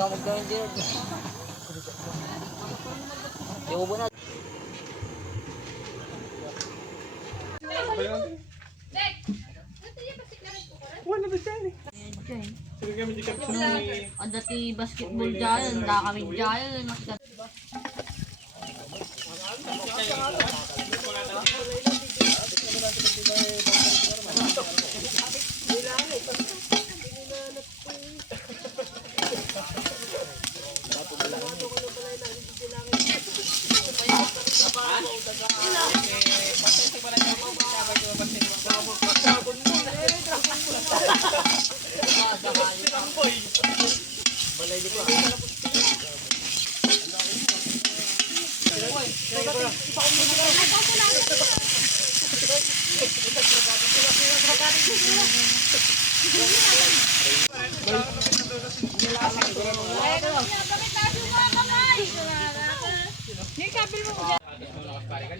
gamag na hindi. Iubo na. Wala na dyan eh. Sige kami di kapsa ni... Ang dati basketball dyan, hindi kami dyan.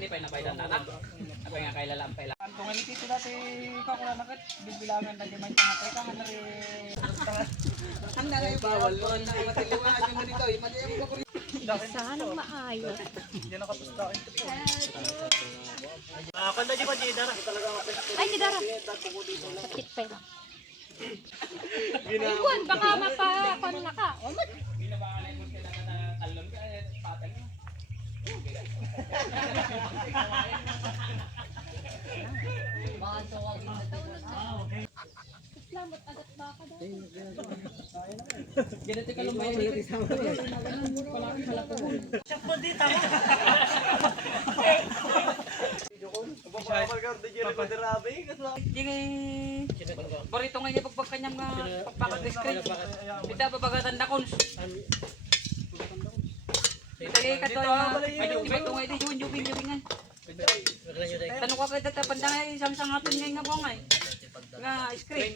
Hindi pa napaidan na anak. Apa nga kay lalampay lang. Ang tungan dito dati kakula na kat. Bibilangan na di may tangatay ka na rin. Ang nalay bawal mo na matiliwan yung dito. Imadi mo ko. Sana maayos. Hindi nakapusta ko. Kanda di ba di dara? Ay, di dara. Sakit pa lang. Ayun, baka mapa-ano na ka. Binabakalay mo kailangan na talon ka patay mo. Ganito ka lumayan dito sa mga. Palaki halata mo. Sakpo di tama. Barito nga niya pagpagkanyang nga pagpakadescribe. Kita babagatan na kons. Dali ka to. Iba ito nga ito jubing-jubingan. Tanong ka kayo tatapandang ay isang atin ngayon nga po nga eh. Nga screen.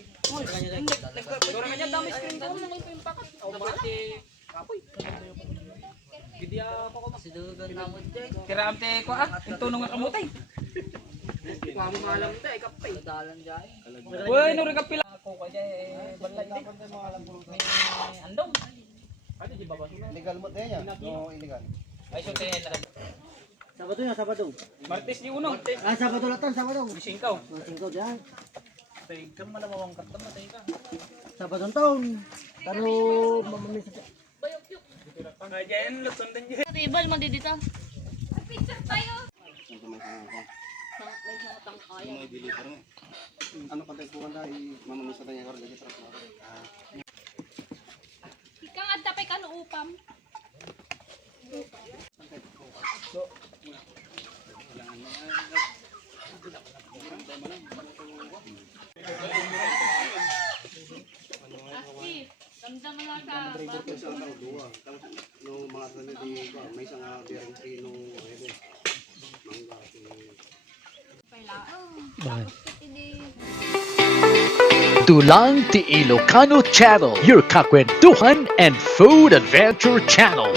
Dora nga dyan dami screen ko. Ano yung pakat? Dapat si Kapoy. Gidi ako ko. Sidugan na mo dyan. Kiraam te ko yung tunong nga kamutay. Kuha mo nga alam ito eh, kapay. Dalan dyan. Uy, nuri ka pila. Ako ka dyan eh, balay di. May andong. Ano di ba ba? Illegal mo tayo niya? Oo, illegal. Ay, so tayo na. Sabado na, Sabado. Martes di unong. Sabado lang tan, Sabado. Singkaw. Singkaw diyan. Tayo ka malamawang karta matay ka. Sabado taon. Taro mamamis. Kaya dyan, luton din dyan. Table, magdidita. Ano pa tayo kuha na, mamamis na tayo yung order dito. Ikang at tapay ka no upam. Asti, ganda mo lang sa Driver ko sa tao duwa. Tapos no mga tanong di ko, may isang bearing tree no ano. Mangga. Dulang Ti Ilocano Channel, your kakwentuhan and food adventure channel.